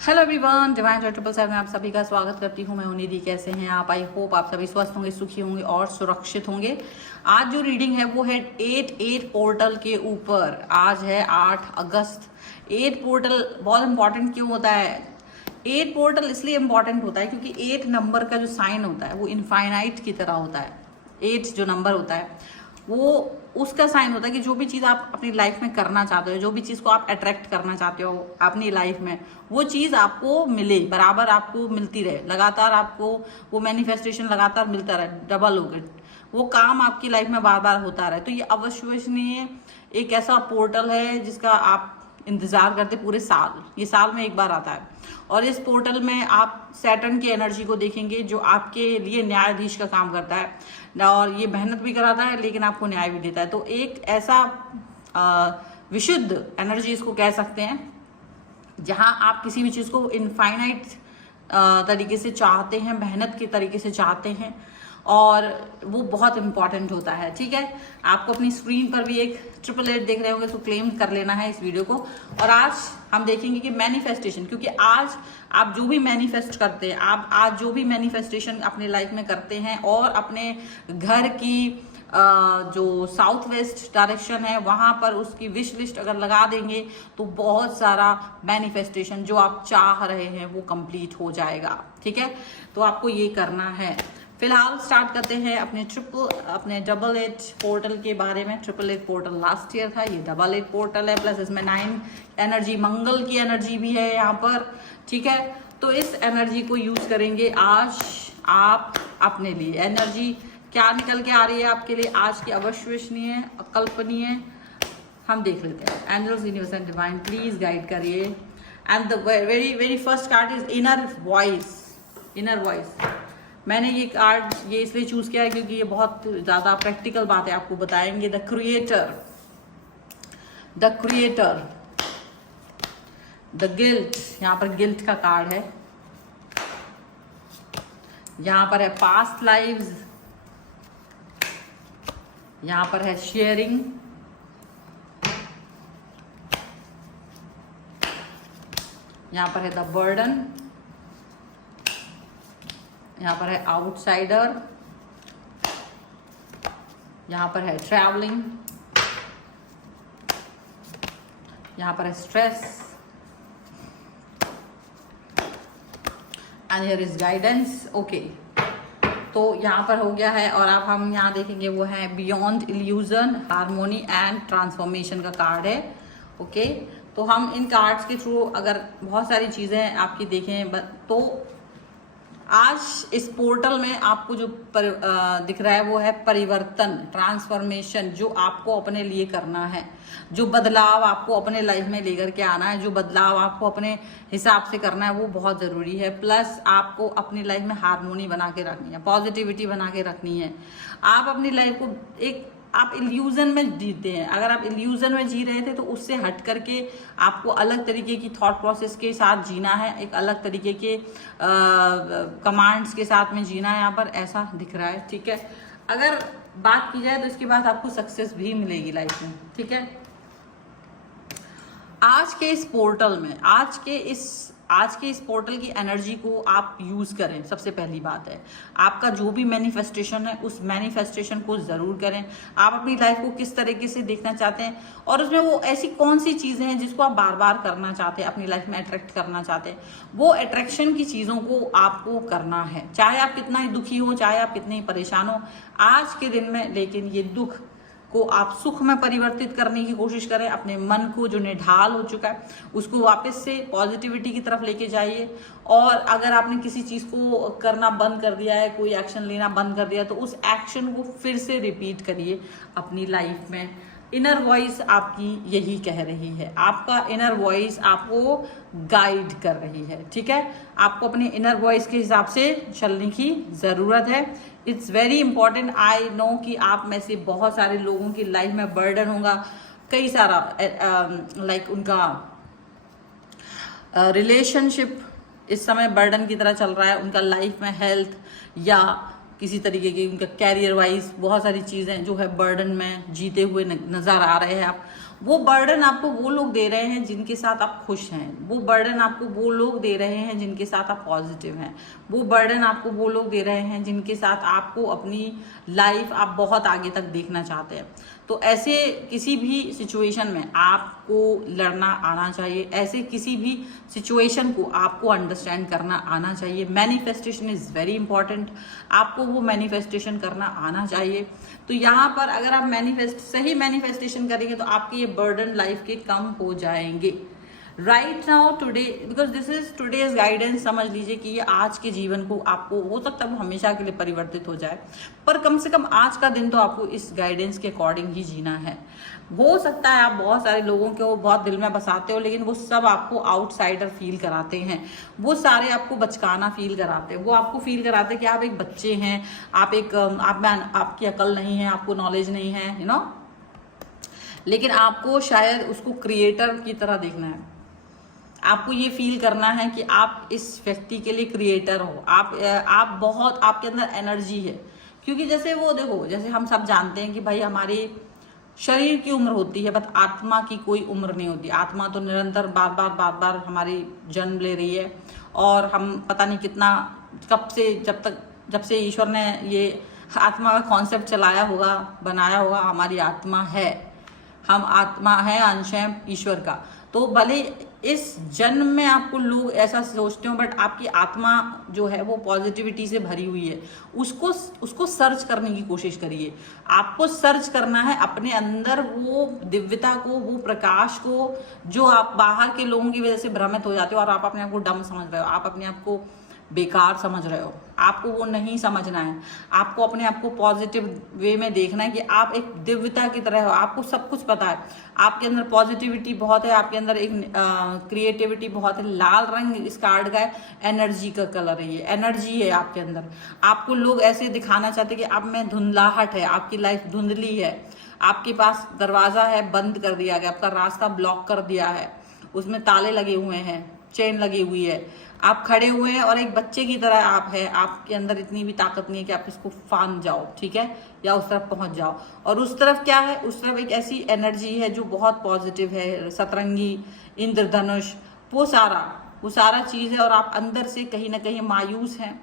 Hello everyone, divine 777 में आप सभी का स्वागत करती हूँ। मैं हूं निधि। कैसे हैं आप? आई होप आप सभी स्वस्थ होंगे, सुखी होंगे और सुरक्षित होंगे। आज जो रीडिंग है वो है 8 पोर्टल के ऊपर। आज है 8 अगस्त। 8 पोर्टल बहुत इंपॉर्टेंट क्यों होता है? 8 पोर्टल इसलिए इंपॉर्टेंट होता है क्योंकि 8 नंबर का जो साइन होता है वो इनफाइनाइट की तरह होता है। 8 जो नंबर होता है वो उसका साइन होता है कि जो भी चीज़ आप अपनी लाइफ में करना चाहते हो, जो भी चीज़ को आप अट्रैक्ट करना चाहते हो अपनी लाइफ में, वो चीज़ आपको मिले, बराबर आपको मिलती रहे, लगातार आपको वो मैनिफेस्टेशन लगातार मिलता रहे, डबल हो गए, वो काम आपकी लाइफ में बार बार होता रहे। तो ये अविश्वसनीय एक ऐसा पोर्टल है जिसका आप इंतजार करते पूरे साल। ये साल में एक बार आता है और इस पोर्टल में आप सैटर्न की एनर्जी को देखेंगे जो आपके लिए न्यायाधीश का काम करता है और ये मेहनत भी कराता है लेकिन आपको न्याय भी देता है। तो एक ऐसा विशुद्ध एनर्जी इसको कह सकते हैं जहां आप किसी भी चीज़ को इनफाइनाइट तरीके से चाहते हैं, मेहनत के तरीके से चाहते हैं और वो बहुत इंपॉर्टेंट होता है। ठीक है, आपको अपनी स्क्रीन पर भी एक 888 देख रहे होंगे, तो क्लेम कर लेना है इस वीडियो को। और आज हम देखेंगे कि मैनिफेस्टेशन, क्योंकि आज आप जो भी मैनिफेस्ट करते हैं, आप आज जो भी मैनिफेस्टेशन अपने लाइफ में करते हैं और अपने घर की जो साउथ वेस्ट डायरेक्शन है वहां पर उसकी विश लिस्ट अगर लगा देंगे तो बहुत सारा मैनिफेस्टेशन जो आप चाह रहे हैं वो कंप्लीट हो जाएगा। ठीक है, तो आपको ये करना है। फिलहाल स्टार्ट करते हैं अपने 888 पोर्टल के बारे में। 888 पोर्टल लास्ट ईयर था, ये 888 पोर्टल है, प्लस इसमें 9 एनर्जी, मंगल की एनर्जी भी है यहाँ पर। ठीक है, तो इस एनर्जी को यूज करेंगे आज आप अपने लिए। एनर्जी क्या निकल के आ रही है आपके लिए आज की, अविश्वसनीय, अकल्पनीय, हम देख लेते हैं। Angels, universe and divine please guide करिए। And the very very first card is inner voice. Inner voice, मैंने ये कार्ड ये इसलिए चूज किया है क्योंकि ये बहुत ज्यादा प्रैक्टिकल बातें आपको बताएंगे। The creator, the creator, the guilt, यहाँ पर गिल्ट का कार्ड है। यहाँ पर है पास्ट लाइव्स, यहाँ पर है शेयरिंग, यहाँ पर है द बर्डन, यहाँ पर है आउटसाइडर, यहाँ पर है ट्रैवलिंग, यहाँ पर है stress and here is guidance. Okay, तो यहाँ पर हो गया है और अब हम यहाँ देखेंगे वो है beyond illusion, harmony and transformation का कार्ड है। ओके, तो हम इन कार्ड्स के थ्रू अगर बहुत सारी चीज़ें आपकी देखें तो आज इस पोर्टल में आपको जो दिख रहा है वो है परिवर्तन, ट्रांसफॉर्मेशन, जो आपको अपने लिए करना है, जो बदलाव आपको अपने लाइफ में लेकर के आना है, जो बदलाव आपको अपने हिसाब से करना है वो बहुत ज़रूरी है। प्लस आपको अपनी लाइफ में हार्मोनी बना के रखनी है, पॉजिटिविटी बना के रखनी है। आप अपनी लाइफ को एक आप इल्यूजन में जीते हैं। अगर आप इल्यूजन में जी रहे थे तो उससे हट करके आपको अलग तरीके की थॉट प्रोसेस के साथ जीना है, एक अलग तरीके के कमांड्स के साथ में जीना है। यहाँ पर ऐसा दिख रहा है। ठीक है, अगर बात की जाए तो इसके बाद आपको सक्सेस भी मिलेगी लाइफ में। ठीक है, आज के इस पोर्टल में, आज के इस पोर्टल की एनर्जी को आप यूज करें। सबसे पहली बात है आपका जो भी मैनिफेस्टेशन है उस मैनिफेस्टेशन को जरूर करें। आप अपनी लाइफ को किस तरीके से देखना चाहते हैं और उसमें वो ऐसी कौन सी चीजें हैं जिसको आप बार बार करना चाहते हैं, अपनी लाइफ में अट्रैक्ट करना चाहते हैं, वो अट्रैक्शन की चीजों को आपको करना है। चाहे आप कितना ही दुखी हो, चाहे आप कितने ही परेशान हो आज के दिन में, लेकिन ये दुख को आप सुख में परिवर्तित करने की कोशिश करें। अपने मन को जो निढाल हो चुका है उसको वापस से पॉजिटिविटी की तरफ लेके जाइए। और अगर आपने किसी चीज़ को करना बंद कर दिया है, कोई एक्शन लेना बंद कर दिया है, तो उस एक्शन को फिर से रिपीट करिए अपनी लाइफ में। इनर वॉइस आपकी यही कह रही है, आपका इनर वॉइस आपको गाइड कर रही है। ठीक है, आपको अपने इनर वॉइस के हिसाब से चलने की ज़रूरत है। It's very important. I know कि आप में से बहुत सारे लोगों की लाइफ में बर्डन होगा, कई सारा लाइक उनका रिलेशनशिप इस समय बर्डन की तरह चल रहा है, उनका लाइफ में हेल्थ या किसी तरीके की उनका कैरियर वाइज बहुत सारी चीज़ें जो है बर्डन में जीते हुए नज़र आ रहे हैं आप। वो बर्डन आपको वो लोग दे रहे हैं जिनके साथ आप खुश हैं, वो बर्डन आपको वो लोग दे रहे हैं जिनके साथ आप पॉजिटिव हैं, वो बर्डन आपको वो लोग दे रहे हैं जिनके साथ आपको अपनी लाइफ आप बहुत आगे तक देखना चाहते हैं। तो ऐसे किसी भी सिचुएशन में आपको लड़ना आना चाहिए, ऐसे किसी भी सिचुएशन को आपको अंडरस्टैंड करना आना चाहिए। मैनिफेस्टेशन इज़ वेरी इंपॉर्टेंट, आपको वो मैनिफेस्टेशन करना आना चाहिए। तो यहाँ पर अगर आप सही मैनिफेस्टेशन करेंगे तो आपके ये बर्डन लाइफ के कम हो जाएंगे। Right now today, because this is today's guidance, समझ लीजिए कि ये आज के जीवन को आपको हो सकता है वो हमेशा के लिए परिवर्तित हो जाए, पर कम से कम आज का दिन तो आपको इस गाइडेंस के अकॉर्डिंग ही जीना है। हो सकता है आप बहुत सारे लोगों के वो बहुत दिल में बसाते हो, लेकिन वो सब आपको आउटसाइडर फील कराते हैं, वो सारे आपको बचकाना फील कराते हैं, वो आपको फील कराते हैं कि आप एक बच्चे हैं, आप में आपकी अकल नहीं है, आपको नॉलेज नहीं है, यू नो। लेकिन आपको शायद उसको क्रिएटर की तरह देखना है, आपको ये फील करना है कि आप इस व्यक्ति के लिए क्रिएटर हो, आप बहुत, आपके अंदर एनर्जी है। क्योंकि जैसे वो देखो, जैसे हम सब जानते हैं कि भाई हमारे शरीर की उम्र होती है, बट आत्मा की कोई उम्र नहीं होती। आत्मा तो निरंतर बार बार हमारी जन्म ले रही है, और हम पता नहीं कितना कब से जब से ईश्वर ने ये आत्मा का कॉन्सेप्ट चलाया होगा, बनाया होगा, हमारी आत्मा है, हम आत्मा है, अंश है ईश्वर का। तो भले इस जन्म में आपको लोग ऐसा सोचते हो, बट आपकी आत्मा जो है वो पॉजिटिविटी से भरी हुई है। उसको सर्च करने की कोशिश करिए। आपको सर्च करना है अपने अंदर वो दिव्यता को, वो प्रकाश को, जो आप बाहर के लोगों की वजह से भ्रमित हो जाते हो और आप अपने आप को डम समझ रहे हो, आप अपने आप को बेकार समझ रहे हो। आपको वो नहीं समझना है, आपको अपने आप को पॉजिटिव वे में देखना है कि आप एक दिव्यता की तरह हो, आपको सब कुछ पता है, आपके अंदर पॉजिटिविटी बहुत है, आपके अंदर एक क्रिएटिविटी बहुत है। लाल रंग इस कार्ड का है, एनर्जी का कलर है, ये एनर्जी है आपके अंदर। आपको लोग ऐसे दिखाना चाहते कि आप में धुंधलाहट है, आपकी लाइफ धुंधली है, आपके पास दरवाजा है बंद कर दिया गया, आपका रास्ता ब्लॉक कर दिया है, उसमें ताले लगे हुए हैं, चेन लगी हुई है, आप खड़े हुए हैं और एक बच्चे की तरह आप है, आपके अंदर इतनी भी ताकत नहीं है कि आप इसको फान जाओ, ठीक है, या उस तरफ पहुंच जाओ। और उस तरफ क्या है, उस तरफ एक ऐसी एनर्जी है जो बहुत पॉजिटिव है, सतरंगी, इंद्रधनुष, वो सारा चीज़ है। और आप अंदर से कहीं ना कहीं मायूस हैं,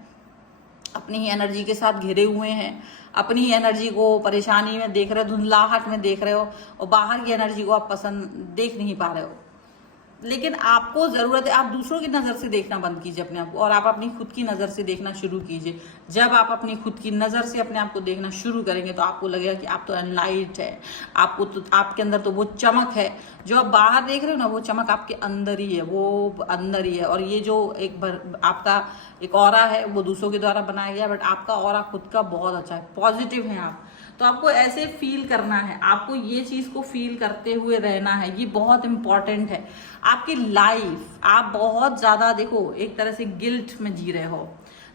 अपनी ही एनर्जी के साथ घिरे हुए हैं, अपनी ही एनर्जी को परेशानी में देख रहे हो, धुंधलाहट में देख रहे हो, और बाहर की एनर्जी को आप पसंद देख नहीं पा रहे हो। लेकिन आपको ज़रूरत है, आप दूसरों की नज़र से देखना बंद कीजिए अपने आप को, और आप अपनी खुद की नज़र से देखना शुरू कीजिए। जब आप अपनी खुद की नज़र से अपने आप को देखना शुरू करेंगे तो आपको लगेगा कि आप तो एनलाइट है, आपको तो, आपके अंदर तो वो चमक है जो आप बाहर देख रहे हो ना, वो चमक आपके अंदर ही है, वो अंदर ही है। और ये जो आपका एक ऑरा है वो दूसरों के द्वारा बनाया गया, बट आपका ऑरा खुद का बहुत अच्छा है, पॉजिटिव है आप। तो आपको ऐसे फील करना है, आपको ये चीज़ को फील करते हुए रहना है, ये बहुत इंपॉर्टेंट है। आपकी लाइफ, आप बहुत ज़्यादा देखो एक तरह से गिल्ट में जी रहे हो,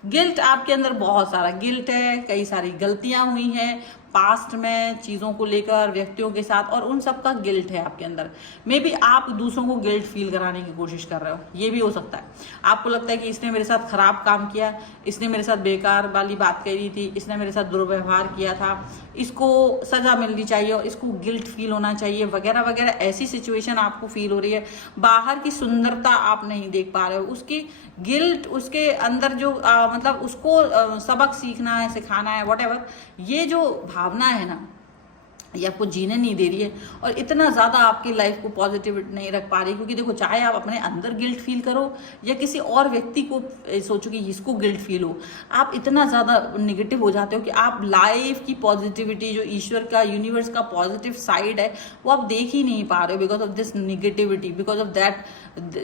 गिल्ट आपके अंदर बहुत सारा गिल्ट है, कई सारी गलतियां हुई हैं पास्ट में चीज़ों को लेकर, व्यक्तियों के साथ, और उन सब का गिल्ट है आपके अंदर। मे बी आप दूसरों को गिल्ट फील कराने की कोशिश कर रहे हो, ये भी हो सकता है। आपको लगता है कि इसने मेरे साथ खराब काम किया, इसने मेरे साथ बेकार वाली बात करी थी, इसने मेरे साथ दुर्व्यवहार किया था, इसको सजा मिलनी चाहिए और इसको गिल्ट फील होना चाहिए, वगैरह वगैरह। ऐसी सिचुएशन आपको फील हो रही है, बाहर की सुंदरता आप नहीं देख पा रहे हो, उसकी गिल्ट, उसके अंदर जो मतलब उसको सबक सीखना है, सिखाना है, व्हाटएवर, ये जो भावना है ना, ये आपको जीने नहीं दे रही है, और इतना ज़्यादा आपकी लाइफ को पॉजिटिव नहीं रख पा रही। क्योंकि देखो, चाहे आप अपने अंदर गिल्ट फील करो या किसी और व्यक्ति को सोचो कि इसको गिल्ट फील हो, आप इतना ज़्यादा निगेटिव हो जाते हो कि आप लाइफ की पॉजिटिविटी, जो ईश्वर का, यूनिवर्स का पॉजिटिव साइड है, वो आप देख ही नहीं पा रहे हो, because of this negativity, because of that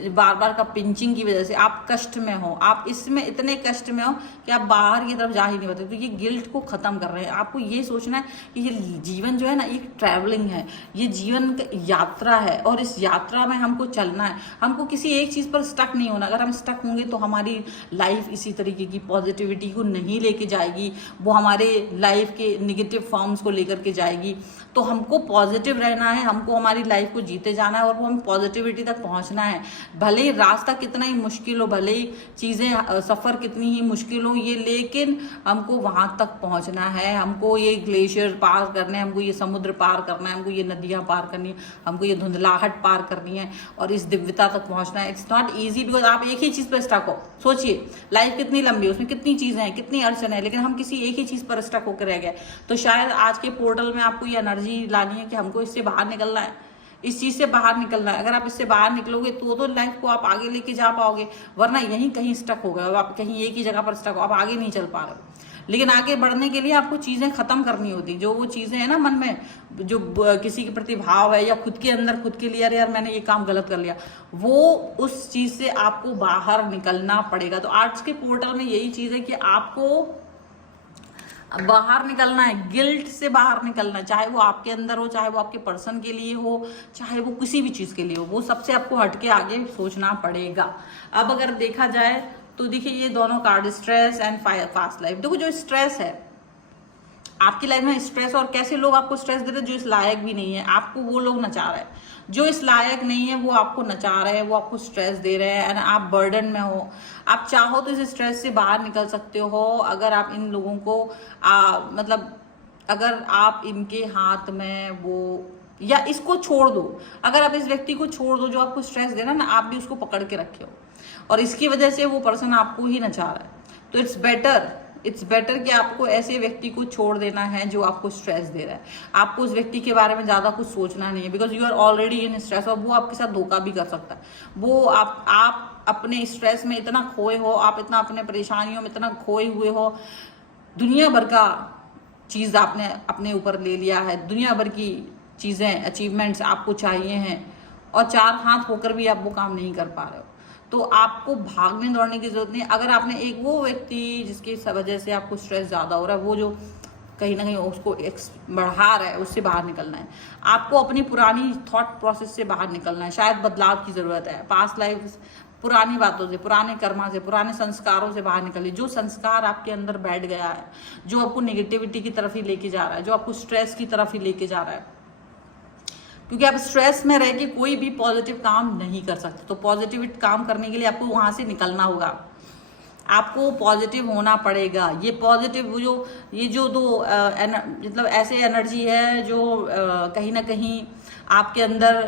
बार बार का पिंचिंग की वजह से आप कष्ट में हो, आप इसमें इतने कष्ट में हो कि आप बाहर की तरफ जा ही नहीं पाते। तो ये गिल्ट को ख़त्म कर रहे हैं। आपको ये सोचना है कि ये जीवन जो है ना, एक ट्रैवलिंग है, ये जीवन यात्रा है, और इस यात्रा में हमको चलना है, हमको किसी एक चीज़ पर स्टक नहीं होना। अगर हम स्टक होंगे तो हमारी लाइफ इसी तरीके की पॉजिटिविटी को नहीं लेके जाएगी, वो हमारे लाइफ के निगेटिव फॉर्म्स को लेकर के जाएगी। तो हमको पॉजिटिव रहना है, हमको हमारी लाइफ को जीते जाना है, और वो हम पॉजिटिविटी तक पहुंचना है। है। भले ही रास्ता कितना ही मुश्किल हो, भले ही चीज़ें सफ़र कितनी ही मुश्किल हो ये, लेकिन हमको वहाँ तक पहुँचना है, हमको ये ग्लेशियर पार करने हैं, हमको ये समुद्र पार करना है, हमको ये नदियाँ पार करनी है, हमको ये धुंधलाहट पार करनी है और इस दिव्यता तक पहुँचना है। इट्स नॉट ईजी बिकॉज आप एक ही चीज़ पर स्टक हो। सोचिए लाइफ कितनी लंबी है, उसमें कितनी चीज़ें हैं, कितनी अड़चन है, लेकिन हम किसी एक ही चीज़ पर स्टक होकर रह गए। तो शायद आज के पोर्टल में आपको ये एनर्जी लानी है कि हमको इससे बाहर निकलना है, इस चीज़ से बाहर निकलना है। अगर आप इससे बाहर निकलोगे तो लाइफ को आप आगे लेके जा पाओगे, वरना यहीं कहीं स्टक हो गए, आप कहीं एक ही जगह पर स्टक हो, आप आगे नहीं चल पा रहे हो। लेकिन आगे बढ़ने के लिए आपको चीज़ें खत्म करनी होती, जो वो चीज़ें हैं ना मन में, जो किसी के प्रति भाव है या खुद के अंदर खुद के लिए अरे यार मैंने ये काम गलत कर लिया, वो उस चीज़ से आपको बाहर निकलना पड़ेगा। तो आज के पोर्टल में यही चीज़ है कि आपको बाहर निकलना है, गिल्ट से बाहर निकलना है, चाहे वो आपके अंदर हो, चाहे वो आपके पर्सन के लिए हो, चाहे वो किसी भी चीज़ के लिए हो, वो सबसे आपको हटके आगे सोचना पड़ेगा। अब अगर देखा जाए तो देखिए ये दोनों card, stress and fast life. देखो जो स्ट्रेस है आपकी लाइफ में, स्ट्रेस और कैसे लोग आपको स्ट्रेस दे रहे हैं, जो इस लायक भी नहीं है, आपको वो लोग नचा रहे हैं। जो इस लायक नहीं है वो आपको नचा रहे हैं, वो आपको स्ट्रेस दे रहे हैं एंड आप बर्डन में हो। आप चाहो तो इस स्ट्रेस से बाहर निकल सकते हो अगर आप इन लोगों को मतलब अगर आप इनके हाथ में वो, या इसको छोड़ दो, अगर आप इस व्यक्ति को छोड़ दो जो आपको स्ट्रेस दे रहा है ना, आप भी उसको पकड़ के रखे हो और इसकी वजह से वो पर्सन आपको ही नचा रहा है। तो इट्स बेटर कि आपको ऐसे व्यक्ति को छोड़ देना है जो आपको स्ट्रेस दे रहा है। आपको उस व्यक्ति के बारे में ज़्यादा कुछ सोचना नहीं है, because you are already in stress और वो आपके साथ धोखा भी कर सकता है। वो आप अपने स्ट्रेस में इतना खोए हो, आप इतना अपने परेशानियों में इतना खोए हुए हो, दुनिया भर का चीज़ आपने अपने ऊपर ले लिया है, दुनिया भर की चीज़ें, अचीवमेंट्स आपको चाहिए हैं और चार हाथ होकर भी आप वो काम नहीं कर पा रहे हो। तो आपको भागने दौड़ने की जरूरत नहीं। अगर आपने एक वो व्यक्ति जिसकी वजह से आपको स्ट्रेस ज़्यादा हो रहा है, वो जो कहीं ना कहीं उसको बढ़ा रहा है, उससे बाहर निकलना है। आपको अपनी पुरानी थॉट प्रोसेस से बाहर निकलना है। शायद बदलाव की ज़रूरत है, पास्ट लाइफ, पुरानी बातों से, पुराने कर्मा से, पुराने संस्कारों से बाहर निकलिए। जो संस्कार आपके अंदर बैठ गया है, जो आपको नेगेटिविटी की तरफ ही लेके जा रहा है, जो आपको स्ट्रेस की तरफ ही लेके जा रहा है, क्योंकि आप स्ट्रेस में रह के कोई भी पॉजिटिव काम नहीं कर सकते। तो पॉजिटिव काम करने के लिए आपको वहां से निकलना होगा, आपको पॉजिटिव होना पड़ेगा। ये पॉजिटिव ये जो दो मतलब ऐसे एनर्जी है जो कहीं ना कहीं आपके अंदर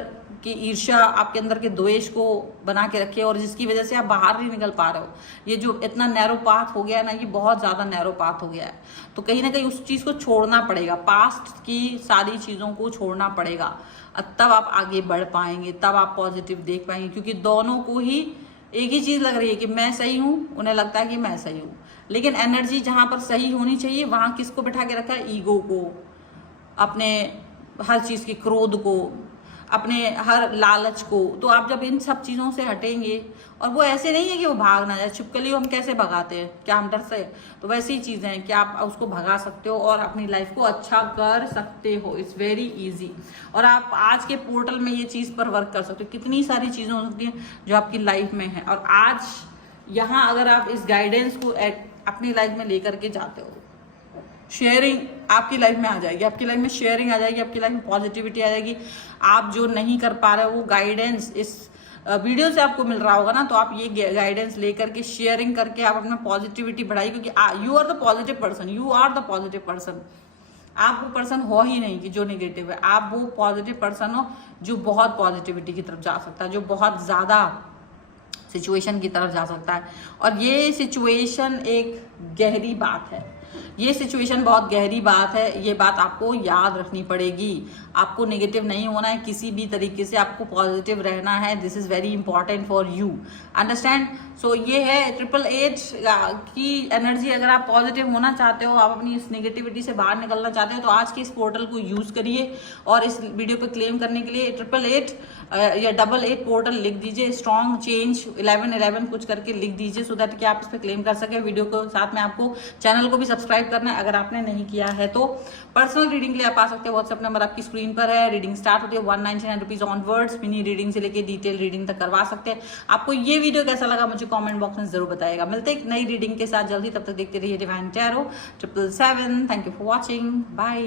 की ईर्ष्या, आपके अंदर के द्वेष को बना के रखे और जिसकी वजह से आप बाहर नहीं निकल पा रहे हो। ये जो इतना नैरो पाथ हो गया है ना, ये बहुत ज़्यादा नैरो पाथ हो गया है। तो कहीं ना कहीं उस चीज़ को छोड़ना पड़ेगा, पास्ट की सारी चीज़ों को छोड़ना पड़ेगा, तब आप आगे बढ़ पाएंगे, तब आप पॉजिटिव देख पाएंगे। क्योंकि दोनों को ही एक ही चीज़ लग रही है कि मैं सही हूँ, उन्हें लगता है कि मैं सही हूँ, लेकिन एनर्जी जहाँ पर सही होनी चाहिए वहाँ किसको बैठा के रखा है? ईगो को, अपने हर चीज़ के क्रोध को, अपने हर लालच को। तो आप जब इन सब चीज़ों से हटेंगे, और वो ऐसे नहीं है कि वो भाग ना जाए, छिपकली को हम कैसे भगाते हैं, क्या हम डर से? तो वैसी चीज़ें हैं कि आप उसको भगा सकते हो और अपनी लाइफ को अच्छा कर सकते हो। It's very easy. और आप आज के पोर्टल में ये चीज़ पर वर्क कर सकते हो। कितनी सारी चीज़ें हो सकती हैं जो आपकी लाइफ में है, और आज यहाँ अगर आप इस गाइडेंस को अपनी लाइफ में लेकर के जाते हो, शेयरिंग आपकी लाइफ में आ जाएगी, आपकी लाइफ में शेयरिंग आ जाएगी, आपकी लाइफ में पॉजिटिविटी आ जाएगी। आप जो नहीं कर पा रहे हो वो गाइडेंस इस वीडियो से आपको मिल रहा होगा ना, तो आप ये गाइडेंस लेकर के, शेयरिंग करके आप अपना पॉजिटिविटी बढ़ाइए। क्योंकि you are the positive person, you are the positive person. आप वो पर्सन हो ही नहीं कि जो नेगेटिव है, आप वो पॉजिटिव पर्सन हो जो बहुत पॉजिटिविटी की तरफ जा सकता है, जो बहुत ज़्यादा सिचुएशन की तरफ जा सकता है। और ये सिचुएशन एक गहरी बात है, ये सिचुएशन बहुत गहरी बात है। ये बात आपको याद रखनी पड़ेगी। आपको नेगेटिव नहीं होना है किसी भी तरीके से, आपको पॉजिटिव रहना है। This is very important for you, understand. So ये है 888 की एनर्जी। अगर आप पॉजिटिव होना चाहते हो, आप अपनी इस नेगेटिविटी से बाहर निकलना चाहते हो, तो आज के इस पोर्टल को यूज करिए। और इस वीडियो पे क्लेम करने के लिए 888 या 88 पोर्टल लिख दीजिए, स्ट्रॉन्ग चेंज 1111 कुछ करके लिख दीजिए, सो दैट कि आप इस पर क्लेम कर सके। वीडियो को साथ में आपको चैनल को भी सब्सक्राइब करना है अगर आपने नहीं किया है तो। पर्सनल रीडिंग के लिए आप आ सकते हैं, व्हाट्सएप नंबर आपकी स्क्रीन पर है। रीडिंग स्टार्ट होती है 199 रुपीज ऑनवर्ड्स। मिनी रीडिंग से लेके डिटेल रीडिंग तक करवा सकते हैं। आपको ये वीडियो कैसा लगा मुझे कमेंट बॉक्स में जरूर बताइएगा। मिलते हैं एक नई रीडिंग के साथ जल्दी, तब तक देखते रहिए divine tarot 777। Thank you for watching, bye.